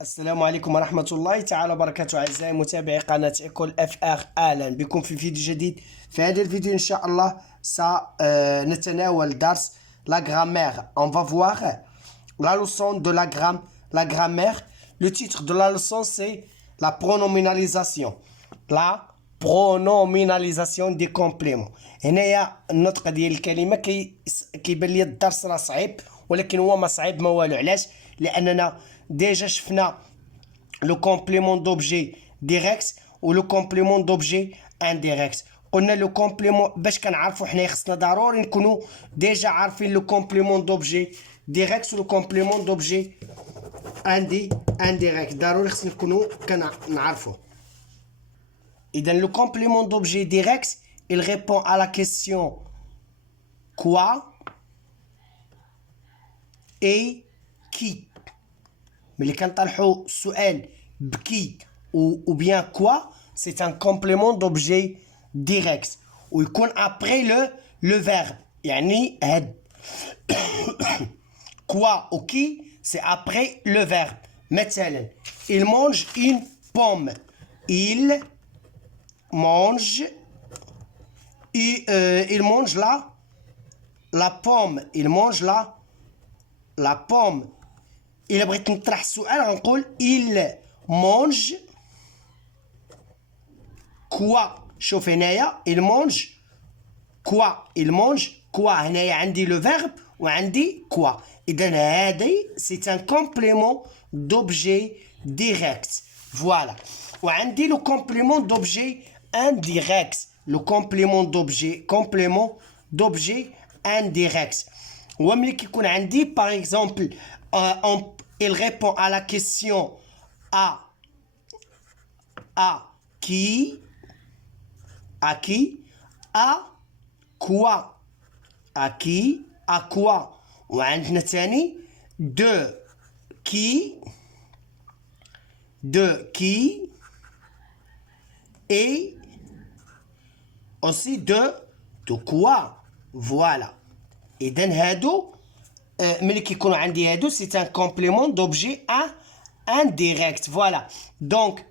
السلام عليكم ورحمة الله تعالى وبركاته أعزائي متابعي قناة إيكول اف ار. أهلا بكم في فيديو جديد. في هذا الفيديو إن شاء الله سنتناول درس la grammaire. On va voir la leçon de la grammaire. Le titre de la leçon c'est la pronominalisation. La pronominalisation des compléments. هنايا النطق ديال الكلمة كيبان لي الدرس راه صعيب، ولكن هو ما صعيب ما والو. علاش؟ لأننا ديجا شفنا لو كومبليمون دوبجي ديريكت ولو كومبليمون دوبجي انديريكت. قلنا لو كومبليمون باش كنعرفوا حنايا خصنا ضروري نكونوا ديجا عارفين لو كومبليمون دوبجي ديريكت ولو كومبليمون دوبجي انديريكت، ضروري خصنا نكونوا كنعرفوا. إذا le complément d'objet direct, il répond à la question quoi et qui. ملي كنطرحوا السؤال بكي ou bien quoi, c'est un complément d'objet direct ويكون après le verbe. يعني هاد quoi ou qui, c'est après le verbe. مثلا il mange une pomme. Il mange la pomme. Il mange la pomme. إلا بغيت نطرح السؤال غنقول il mange quoi. شوف هنايا il mange quoi. Il mange quoi. هنايا عندي le verbe وعندي quoi. إذا هذه c'est un complément d'objet direct. Voilà. وعندي le complément d'objet indirect. Le complément d'objet indirect. وملي كيكون عندي par exemple il répond à la question à qui, à quoi, à qui, à quoi. وعندنا ثاني de qui et aussi de quoi. Voilà. إذن هادو ملي كيكونوا عندي هادو c'est un complément d'objet indirect. Voilà. Donc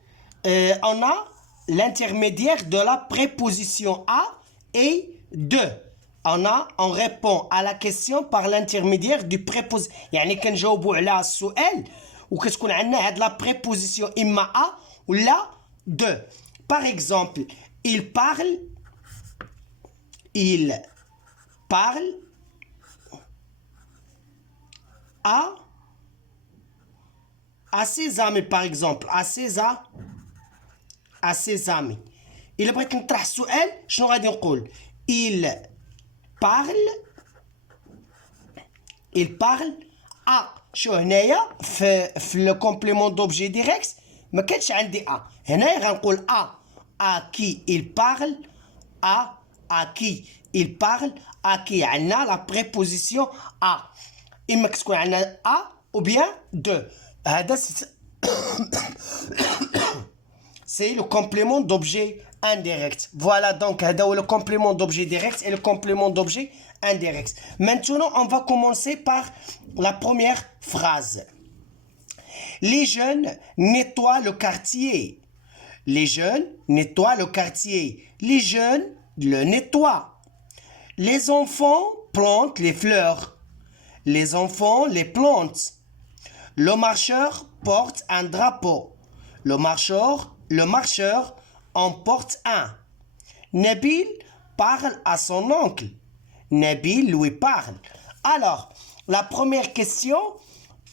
on a l'intermédiaire de la préposition à et de. On répond à la question par l'intermédiaire du préposition. يعني كنجاوبوا على السؤال وكتكون عندنا هاد la préposition إما à ولا de. Par exemple, il parle à ses amis, par exemple, à ses amis. إلا بغيت نطرح السؤال شنو غادي نقول؟ il parle à. شو هنايا في لو كومبليمون دوبجي ديريكت ما كانش عندي ا. هنايا غنقول à qui il parle. à qui il parle. à qui عندنا لا بريبوزيسيون à. إما كتكون عندنا à ou bien de. هذا c'est le complément d'objet indirect. Voilà, donc هذا هو le complément d'objet direct et le complément d'objet indirect. Maintenant, on va commencer par la première phrase. Les jeunes nettoient le quartier. Les jeunes nettoient le quartier. Les jeunes le nettoient. Les enfants plantent les fleurs. Les enfants les plantent. Le marcheur porte un drapeau. Le marcheur en porte un. Nabil parle à son oncle. Nabil lui parle. Alors, la première question,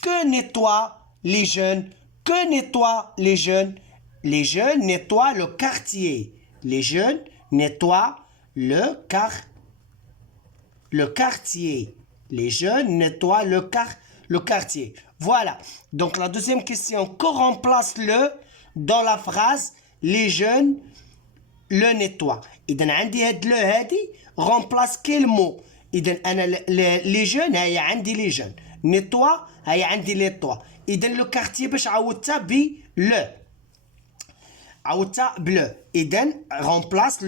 que nettoient les jeunes? Que nettoient les jeunes? Les jeunes nettoient le quartier. Les jeunes nettoient le quartier. Les jeunes nettoient le quartier. Voilà. Donc la deuxième question, que remplace le dans la phrase les jeunes le nettoient. إذا عندي هاد لو هادي remplace quel mot. إذا أنا les jeunes هي عندي les jeunes. nettoie هي عندي les nettoie. إذا لو quartier باش عوضتها ب le. عوضتها bleu. إذا remplace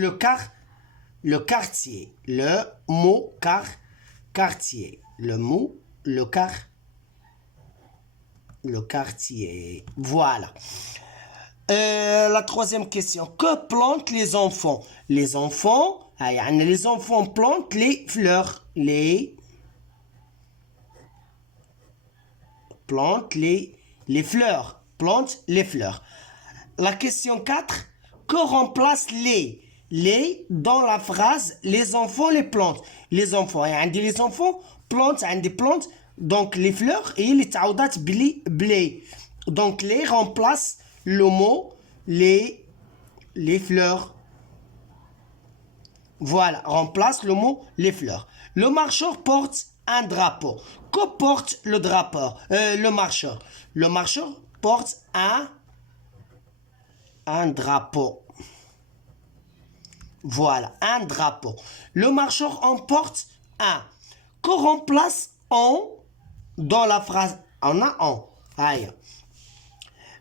le quartier. Le mot quartier. Le mot Le quartier. Voilà. La troisième question. Que plantent les enfants? Les enfants, les enfants plantent les fleurs. Plantent les fleurs. Plantent les fleurs. La question 4. Que remplace les? Les dans la phrase les enfants les plantent. Les enfants. Les enfants plantent, des plantes. Donc les fleurs et les تعوضات بلي. Donc les remplace le mot les fleurs. Voilà, remplace le mot les fleurs. Le marcheur porte un drapeau. Que porte le drapeau? Le marcheur. Le marcheur porte un drapeau. Voilà, un drapeau. Le marcheur en porte un. Que remplace on dans la phrase? On a on. Aïe.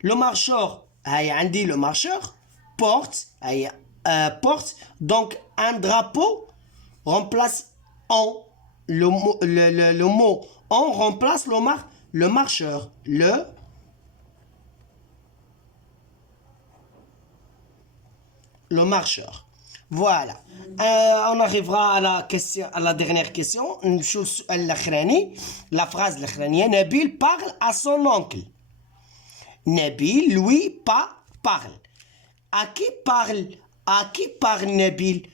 Le marcheur, le marcheur porte, porte, donc un drapeau remplace on. Le mot on remplace le marcheur. Le marcheur. Voilà. On arrivera à la dernière question. La phrase l'akhrani. Nabil parle à son oncle. Nabil, lui, parle. À qui parle Nabil?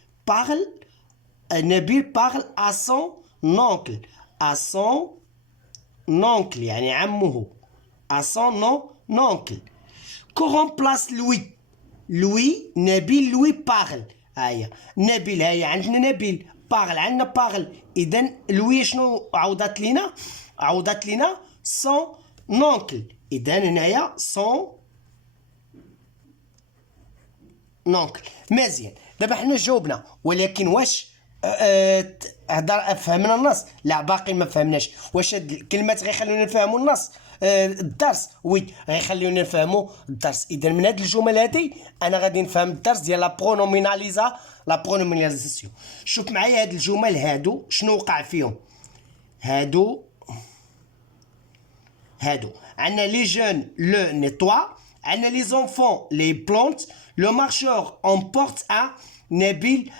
Nabil parle à son oncle. À son oncle, يعني عمه. À son oncle. Que remplace lui? Lui, Nabil, lui parle. نبيل عندنا نبيل باغل عندنا باغل اذا لوي شنو عوضت لينا سون نونكل اذا هنايا سون نونكل. مزيان دابا حنا جاوبنا ولكن واش فهمنا النص؟ لا باقي ما فهمناش. واش هاد الكلمات غيخليونا نفهموا النص الدرس؟ وي غيخليونا نفهموا الدرس. اذا من هاد الجمل هادي انا غادي نفهم الدرس ديال لا برونوميناليزاسيون. شوف معايا هاد الجمل هادو شنو وقع فيهم. هادو عندنا لي جون لو نيتوا، عندنا لي زونفون لي بلونت، لو مارشور امبورت ان، نبيل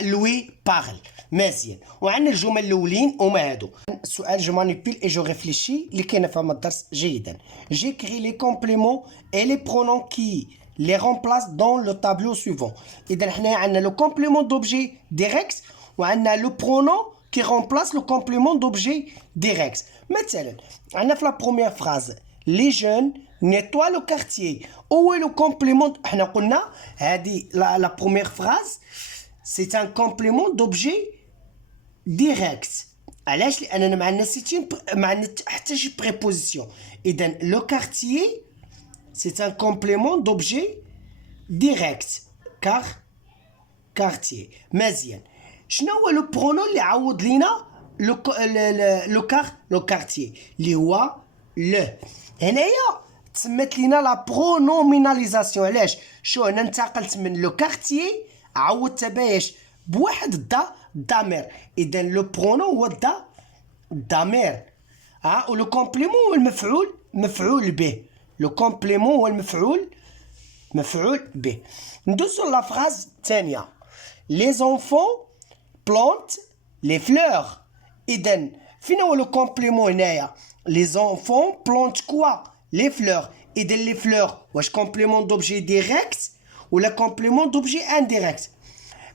لوي بارل. مزيان. وعندنا الجمل الاولين هما هادو. السؤال جو مانيبيل اي جو ريفليشي لكي نفهم الدرس جيدا. جيكري لي كومبليمون اي لي برونون كي لي رومبلاس دون لو تابلو سويفون. اذا حنا عندنا لو كومبليمون دوبجي ديريكت وعندنا لو برونون كي رومبلاس لو كومبليمون دوبجي ديريكت. مثلا عندنا في لا بروميير فراز لي جون نيتوا لو كارتيي. هو لو كومبليمون حنا قلنا هادي لا بروميير فراز سي ان كومبليمون دوبجي ديريكت. علاش؟ لاننا ما عندنا حتى شي بريبوزيسيون. اذا لو كارتيي سي ان كومبليمون دوبجي ديريكت. كارتيي. مزيان. شنو هو لو برونون اللي عوض لينا لو كارتيي اللي هو لو؟ هنايا تسمت لينا لا برونوميناليزاسيون. علاش؟ شو انا انتقلت من لو كارتيي عوضتها باش بواحد دامير. اذا لو برونون هو دامير. ولو كومبليمون هو مفعول به. لو كومبليمون هو مفعول به. ندوزو لا فراز الثانيه. لي زونفون بلونت لي فلور. اذا فين هو لو كومبليمون هنايا؟ لي زونفون بلونت كوا لي فلور. اذا لي فلور واش كومبليمون دوبجي ديريكت ولا كومبليمون دوبجي انديريكت؟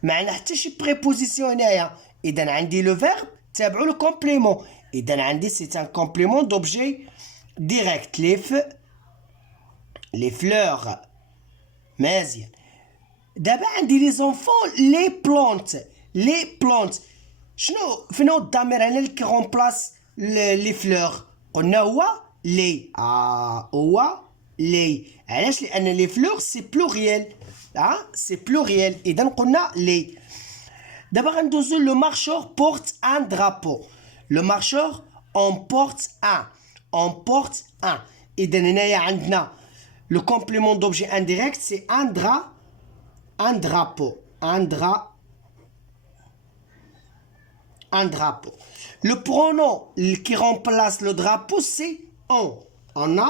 معنا حتى شي بريبوزيسيون هنايا. اذا عندي لو فيرب تابعو لو كومبليمون. اذا عندي سي ان كومبليمون دوبجي ديريكت. لي فلور. مزيان. دابا عندي لي زونفون لي بلونت. شنو فين هو الضمير هنا اللي كيغومبلاس لي فلور؟ قلنا هو لي. هو لي. علاش؟ لان لي فلور سي بلوريال. سي بلوريال. اذا قلنا لي. دابا غندوزو لو مارشور بورت ان درابو. لو مارشور امبورت ان. اذا هنايا عندنا le complément d'objet indirect, c'est un drapeau. Un drapeau. Le pronom qui remplace le drapeau, c'est on. on a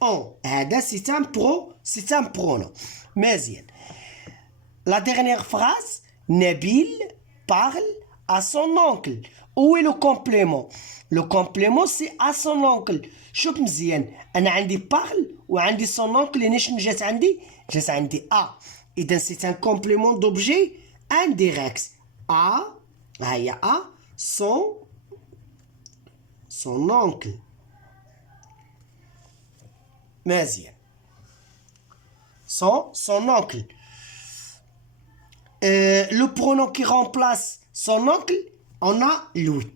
on. هذا c'est un pronom. مزيان. La dernière phrase, Nabil parle à son oncle. Où est le complément? Le complément c'est à son oncle. شوف مزيان، أنا عندي parle وعندي son oncle. هنا شنو جات عندي؟ جات عندي a. إذا c'est un complément d'objet indirect. A هي a son oncle. مزيان. son oncle. Le pronom qui remplace son oncle, on a lui.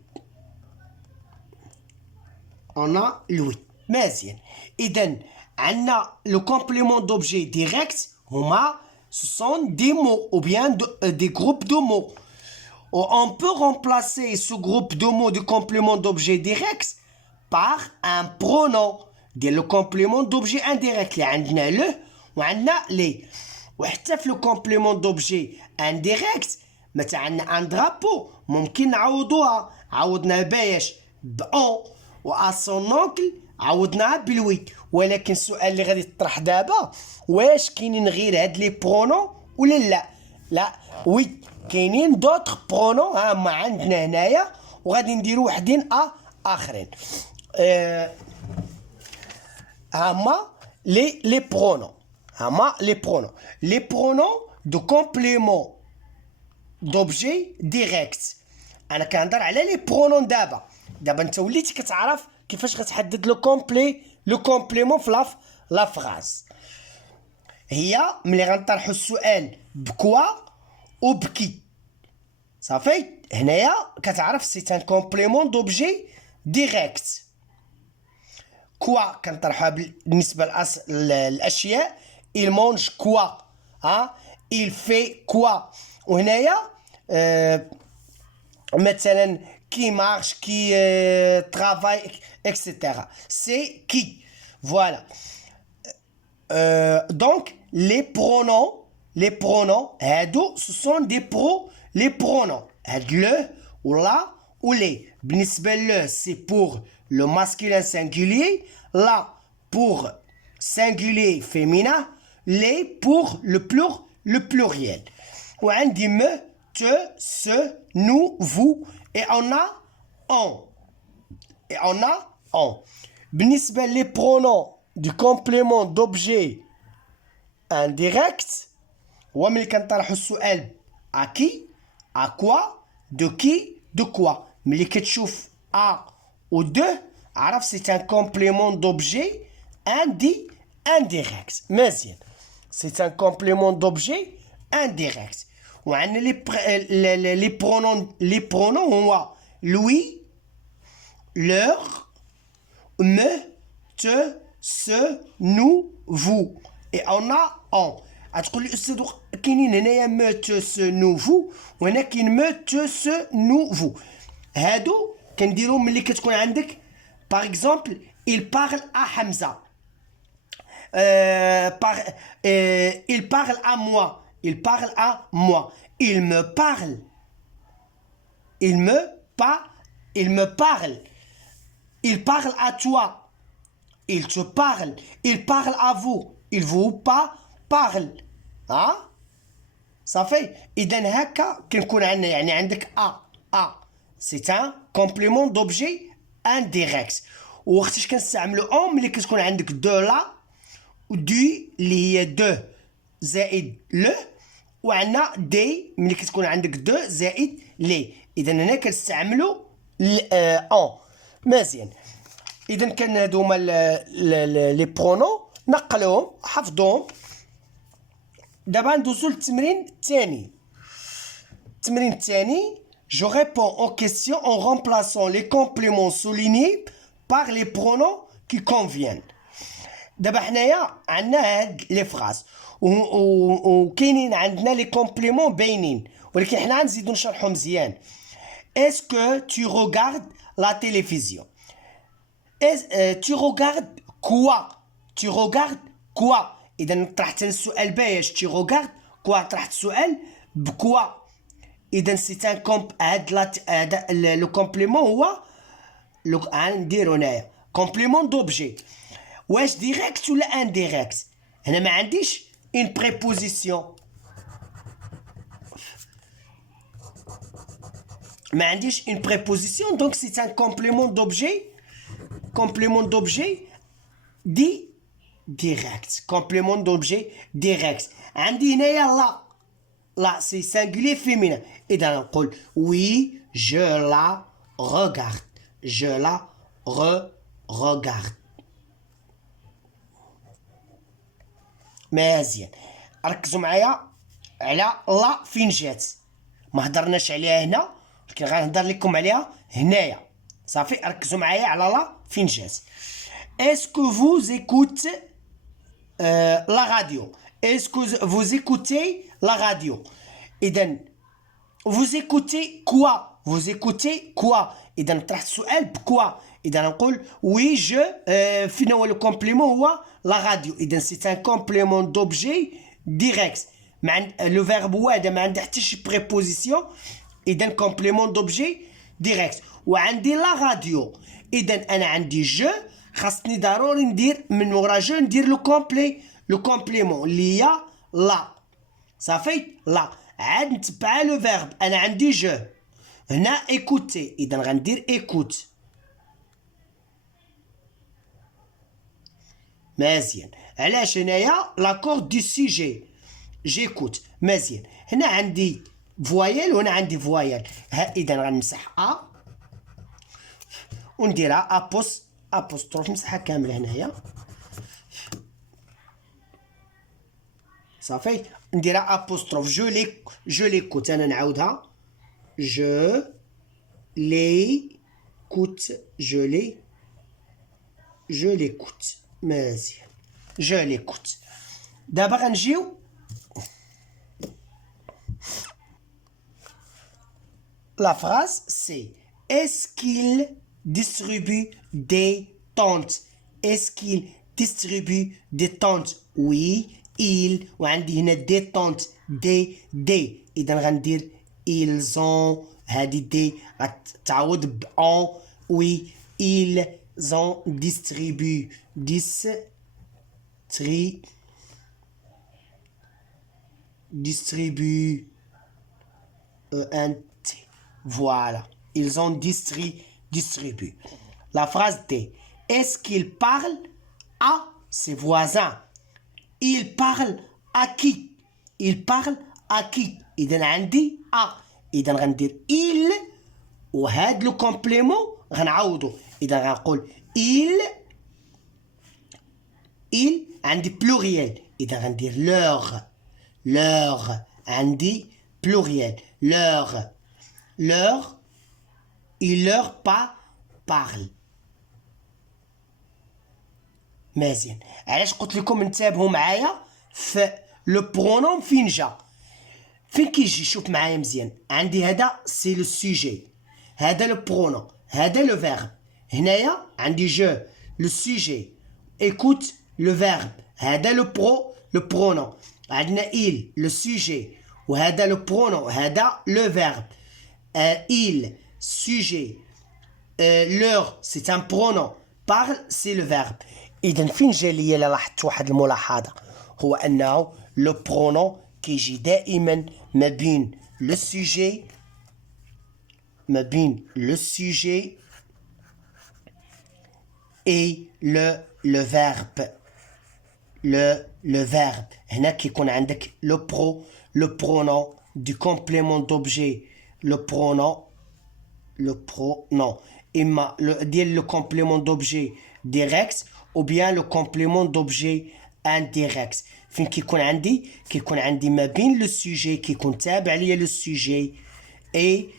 On a lui. مزيان. إذن عندنا le complément d'objet direct هما ce sont des mots ou bien des groupes de mots. On peut remplacer ce groupe de mots du complément d'objet direct par un pronom. Le complément d'objet indirect اللي عندنا له وعندنا لي. وحتى في le complément d'objet indirect مثلا عندنا ان درابو ممكن نعوضوها. عوضنا باش بأون و son oncle عوضناها بلوي. ولكن السؤال اللي غادي يطرح دابا، واش كاينين غير هاد لي برونون ولا لا؟ لا وي كاينين دوطخ برونون هما عندنا هنايا وغادي نديرو وحدين اخرين. هما لي برونون. هما لي برونون. لي برونون دو كومبليمون دوبجي ديريكت. انا كنهضر على لي برونون دابا انت وليتي كتعرف كيفاش غتحدد لو كومبليمون في لا فراز. هي ملي غنطرحو السؤال بكوا وبكي صافي هنايا كتعرف سي ان كومبليمون دوبجي ديريكت. كوا كنطرحوها بالنسبه للاشياء. il mange quoi il fait quoi. وهنايا مثلا qui marche, qui travaille, etc. C'est qui. Voilà. Donc, les pronoms, ce sont les pronoms. Le, ou la, ou les. Le, c'est pour le masculin singulier. La, pour singulier féminin. Les, pour le pluriel. Ou un dit me, te, ce, nous, vous. Et on a on. بالنسبة les pronoms du complément d'objet indirect هو ملي كنطرحو السؤال à qui, à quoi, de qui, de quoi. ملي كتشوف à ou de عرف c'est un complément d'objet indirect. مزيان. C'est un complément d'objet indirect. وعندنا les pronoms هو lui, leur, me, te, ce, nous, vous. Et on a on. غتقول لي استاذ كاينين هنايا me, te, ce, nous, vous وهنا كاين me, te, ce, nous, vous. هادو كنديروهم ملي كتكون عندك par exemple il parle à Hamza. Il parle à moi. Il parle à moi. Il me parle. Il me parle. Il parle à toi. Il te parle. Il parle à vous. Il vous parle. Ça fait. إذن هكا كنكون عندنا يعني عندك a. C'est un complément d'objet indirect. ووقتاش كنستعملو on ملي كتكون عندك de la دي اللي هي دو زائد لو وعندنا دي ملي كتكون عندك دو زائد لي. اذا هنا كنستعملوا اون. مزيان. اذا كان هادو هما لي برونون نقلوهم حفظوهم. دابا ندوزو للتمرين الثاني. التمرين الثاني je réponds aux questions en remplaçant les compléments soulignés par les pronoms qui conviennent. دابا حنايا عندنا هاد لي فراز وكاينين عندنا لي كومبليمون باينين ولكن حنا غنزيدو نشرحو مزيان. اسكو tu regardes la télévision. tu regardes quoi. اذا طرحت السؤال باش tu regardes quoi طرحت السؤال بكوا. اذا سي ان هاد لو كومبليمون هو نديرو هنايا كومبليمون دوبجي. واش ديريكت ولا انديريكت؟ هنا ما عنديش une préposition. ما عنديش une préposition, donc c'est un complément d'objet. Complément d'objet dit direct. Complément d'objet direct. عندي هنايا لا. لا c'est singulier féminin. إذا نقول oui, je la regarde. Je la regarde. مزيان. ركزوا معايا على لا فين جات. ما هضرناش عليها هنا ولكن غنهضر لكم عليها هنايا. صافي ركزوا معايا على لا فين جات. Est-ce que vous écoutez la radio? Est-ce que vous écoutez la radio? إذا vous écoutez quoi? Vous écoutez quoi? إذا طرح السؤال بكوا. إذا نقول oui je فين هو لو كومبليمون هو la radio. إذا c'est un complément d'objet direct. Le verbe واحد ما عنده حتى شي préposition. إذا complément d'objet direct. وعندي la radio. إذا أنا عندي je خاصني ضروري ندير من ورا جو ندير لو كومبلي لو كومبليمون اللي هي لا. صافي لا عاد نتبع لو فيرب. أنا عندي جو هنا écouter. إذا غندير écoute. مزيان. علاش هنايا لاكور دو سوجي جيكوت. مزيان. هنا عندي فوايل وهنا عندي فوايل. إذا غنمسح أ ونديرها أبوستروف. نمسحها كاملة هنايا. صافي نديرها أبوستروف. جو ليكوت. أنا نعاودها جو ليكوت. جو ليكوت. مزيان. جو ليكوت. دابا غنجيو la phrase c'est est-ce qu'il distribue des tentes? Est-ce qu'il distribue des tentes? Oui il. وعندي هنا des tentes des. إذا غندير ils ont. هادي دي غتعاود ب on. oui ils ont distribue voilà. Ils ont distribué. La phrase D. Est-ce qu'il parle à ses voisins? Il parle à qui? Il parle à qui? إذا عندي à. إذا غندير il وهاد لو كومبليمون غنعوضو. إذا غنقول il عندي بلوريال. إذا غندير leur عندي pluriel leur il leur parle. مزيان. علاش قلت لكم انتبهوا معايا في لو برونوم فين جا فين كيجي. شوف معايا مزيان. عندي هذا سي لو سوجي. هذا لو برونوم. هذا لو فيرب. هنايا عندي جو لو سوجي écoute لو فيرب. هذا لو برونوم. عندنا il لو سوجي وهذا لو برونوم. هذا لو فيرب. il sujet leur c'est un pronom. parle c'est le verbe. إذا فين جا ليا لاحظت واحد الملاحظة هو أنه لو برونوم كيجي دائما ما بين لو سوجي et le verbe. le verbe. هنا كيكون عندك le pronom du complément d'objet. le pronom إما ديال le complément d'objet direct ou bien le complément d'objet indirect. فين كيكون عندي ما بين le sujet كيكون تابع ليا le sujet et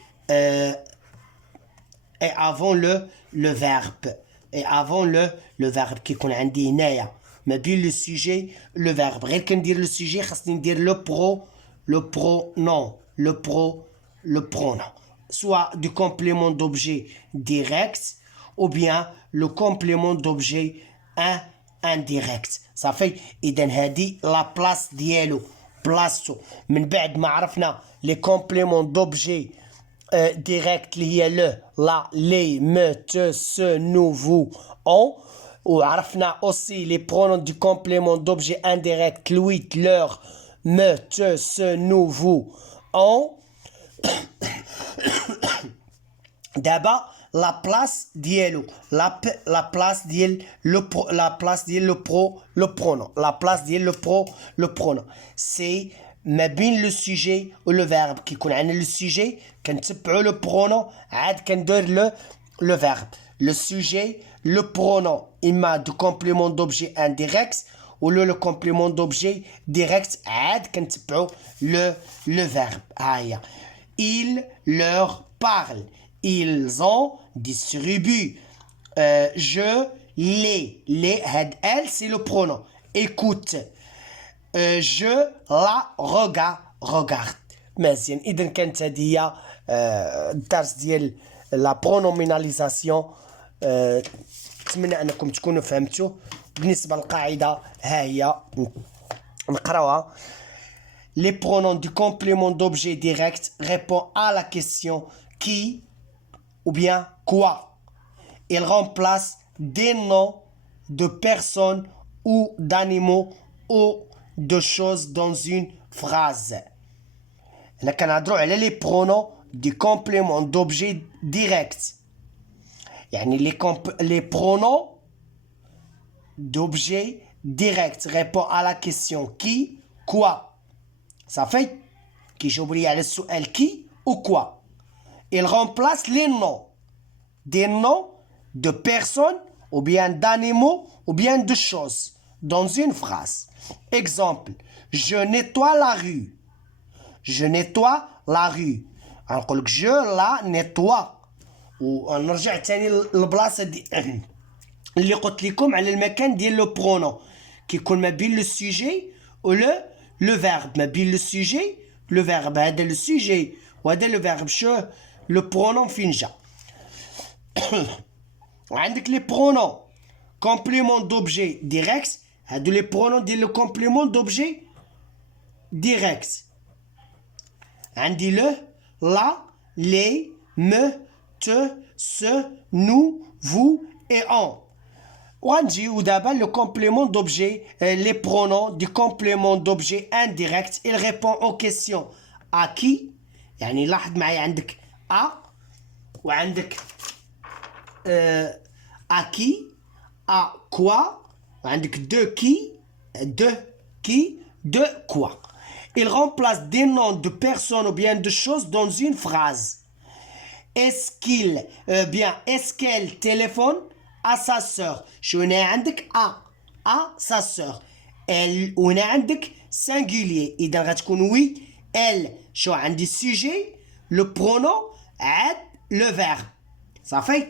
avant le verbe. et avant le verbe كيكون عندي هنايا ما بين le sujet le verbe. غير كندير le sujet خاصني ندير le pronom soit du complément d'objet direct ou bien le complément d'objet indirect. صافي. إذا هذه لا بلاص ديالو بلاصتو من بعد ما عرفنا لي كومبليمون دوبجي ديريكت اللي هي لو لا لي مو تو سو نو فو اون. وعرفنا aussi les pronoms du complément d'objet indirect lui, leur, me, te, ce, nous, vous, on. D'abord la place ديالو la place ديال la place ديال le pronom la place ديال le pronom c'est ما بين le sujet و le verbe كيكون عندنا le sujet كنتبعوا le pronom عاد كندير le verbe le sujet le pronom إما du complément d'objet indirect ou le complément d'objet direct عاد كنتبعوا le verbe هيا il leur parle ils ont distribué je les had elle c'est le pronom écoute je la regarde مزيان اذا كانت هذه هي الدرس ديال لا برونوميناليزاسيون نتمنى انكم تكونوا فهمتوا بالنسبه للقاعده ها هي نقراوها. Les pronoms du complément d'objet direct répondent à la question qui ou bien quoi. Ils remplacent des noms de personnes ou d'animaux ou de choses dans une phrase. Là, كنهضروا على les pronoms du complément d'objet direct. يعني les pronoms d'objet direct répondent à la question qui, quoi. صافي كيجاوب لي على السؤال كي ou quoi. Il remplace les noms des noms de personnes ou bien d'animaux ou bien de choses dans une phrase. Exemple, je nettoie la rue. Je nettoie la rue. نقول لك je la nettoie. ونرجع ثاني للبلاصه دي اللي قلت لكم على المكان ديال لو برونون كيكون ما بين لو سوجي و le verbe ما بين le sujet le verbe هذا le sujet وهذا le verbe شو le pronom فين جا. وعندك les pronoms complément d'objet direct هادو les pronoms ديال le complément d'objet direct عندي le la les me te ce nous vous et on. وغنجيو دابا le complément d'objet les pronoms du complément d'objet indirect il répond aux questions à qui يعني لاحظ معايا عندك à وعندك à qui à quoi وعندك de quoi. Il remplace des noms de personnes ou bien de choses dans une phrase. Est-ce qu'il est-ce qu'elle téléphone à sa sœur. شو هنا عندك à sa sœur. elle وهنا عندك singulier إذا غتكون وي elle. شو عندي sujet le pronom عاد le verbe. صافي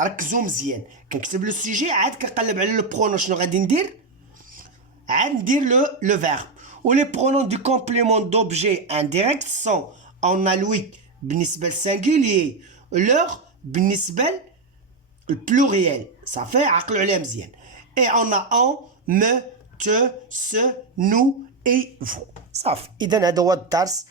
ركزوا مزيان كنكتب لو sujet عاد كنقلب على لو pronom شنو غادي ندير عاد ندير le verbe. و les pronoms du complément d'objet indirect sont on a lui بالنسبة للسنجولير leur بالنسبة le pluriel صافي عقلوا عليها مزيان. et on a on me te ce nous et vous. صافي اذا هذا هو الدرس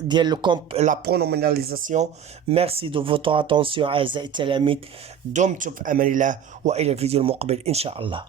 ديال la pronominalisation. merci de votre attention اعزائي التلاميذ دمتم في امان الله والى الفيديو المقبل ان شاء الله.